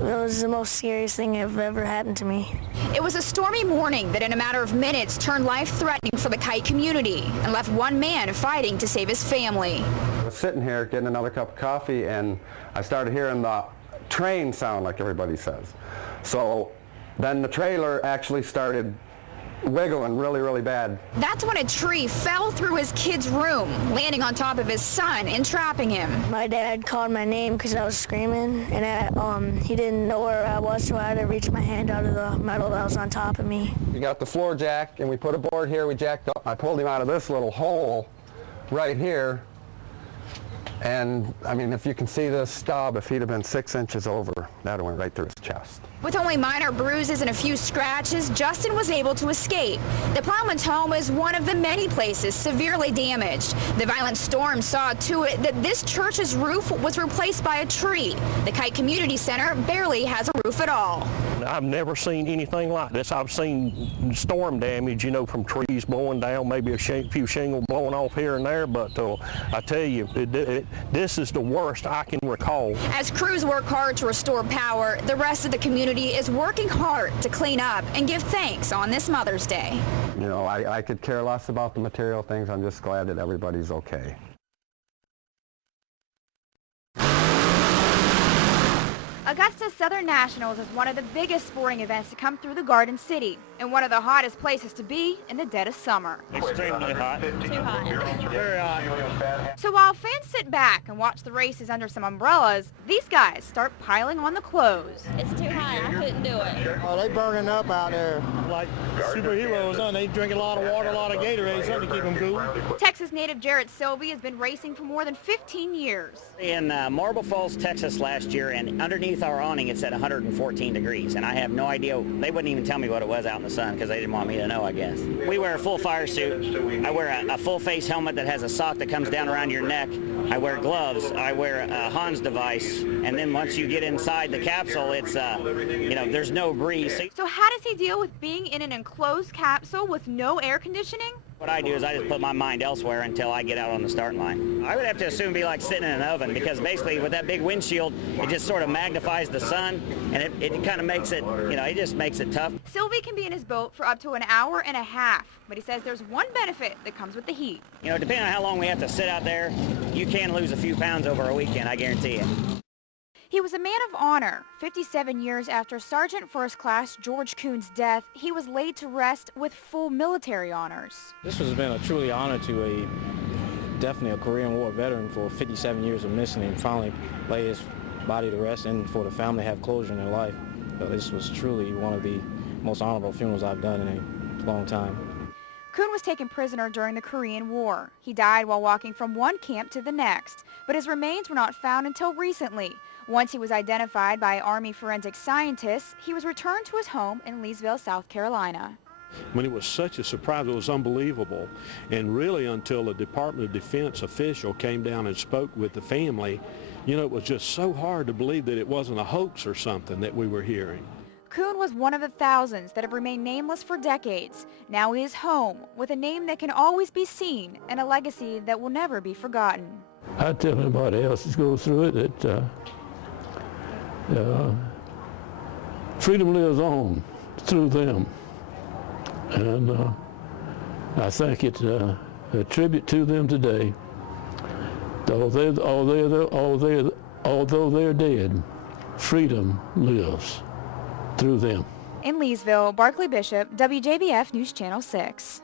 It was the most scariest thing that ever happened to me. It was a stormy morning that in a matter of minutes turned life-threatening for the Kite community and left one man fighting to save his family. I was sitting here getting another cup of coffee and I started hearing the train sound like everybody says. So then the trailer actually started wiggling really bad. That's when a tree fell through his kid's room, landing on top of his son and trapping him. My dad called my name because I was screaming, and he didn't know where I was, so I had to reach my hand out of the metal that was on top of me. We got the floor jack and we put a board here, we jacked up. I pulled him out of this little hole right here. And I mean, if you can see this stub, if he'd have been 6 inches over, that would have went right through his chest. With only minor bruises and a few scratches, Justin was able to escape. The Plowman's home is one of the many places severely damaged. The violent storm saw to it that this church's roof was replaced by a tree. The Kite Community Center barely has a roof at all. I've never seen anything like this. I've seen storm damage, you know, from trees blowing down, maybe a few shingles blowing off here and there, but I tell you, this is the worst I can recall. As crews work hard to restore power, the rest of the community is working hard to clean up and give thanks on this Mother's Day. You know, I could care less about the material things. I'm just glad that everybody's okay. Augusta Southern Nationals is one of the biggest sporting events to come through the Garden City and one of the hottest places to be in the dead of summer. Extremely hot. Too hot. Very hot. So while fans sit back and watch the races under some umbrellas, these guys start piling on the clothes. It's too hot. I couldn't do it. Oh, they burning up out there. Like superheroes, huh? They drink a lot of water, a lot of Gatorade, something to keep them cool. Texas native Jarrett Sylvie has been racing for more than 15 years. In Marble Falls, Texas last year, and underneath our awning it's at 114 degrees, and I have no idea. They wouldn't even tell me what it was out in the sun because they didn't want me to know, I guess. We wear a full fire suit. I wear a full face helmet that has a sock that comes down around your neck. I wear gloves. I wear a Hans device, and then once you get inside the capsule, it's you know, there's no breeze. So how does he deal with being in an enclosed capsule with no air conditioning? What I do is I just put my mind elsewhere until I get out on the starting line. I would have to assume it'd be like sitting in an oven, because basically with that big windshield, it just sort of magnifies the sun, and it kind of makes it, you know, it just makes it tough. Sylvie can be in his boat for up to an hour and a half, but he says there's one benefit that comes with the heat. You know, depending on how long we have to sit out there, you can lose a few pounds over a weekend, I guarantee you. He was a man of honor. 57 years after Sergeant First Class George Kuhn's death, he was laid to rest with full military honors. This has been a truly honor to definitely a Korean War veteran for 57 years of missing, and finally lay his body to rest, and for the family to have closure in their life. So this was truly one of the most honorable funerals I've done in a long time. Kuhn was taken prisoner during the Korean War. He died while walking from one camp to the next, but his remains were not found until recently. Once he was identified by Army forensic scientists, he was returned to his home in Leesville, South Carolina. I mean, it was such a surprise. It was unbelievable. And really, until a Department of Defense official came down and spoke with the family, you know, it was just so hard to believe that it wasn't a hoax or something that we were hearing. Kuhn was one of the thousands that have remained nameless for decades. Now he is home with a name that can always be seen and a legacy that will never be forgotten. I tell anybody else that goes through it that freedom lives on through them. And I think it's a tribute to them today. Although they're dead, freedom lives through them. In Leesville, Barclay Bishop, WJBF News Channel 6.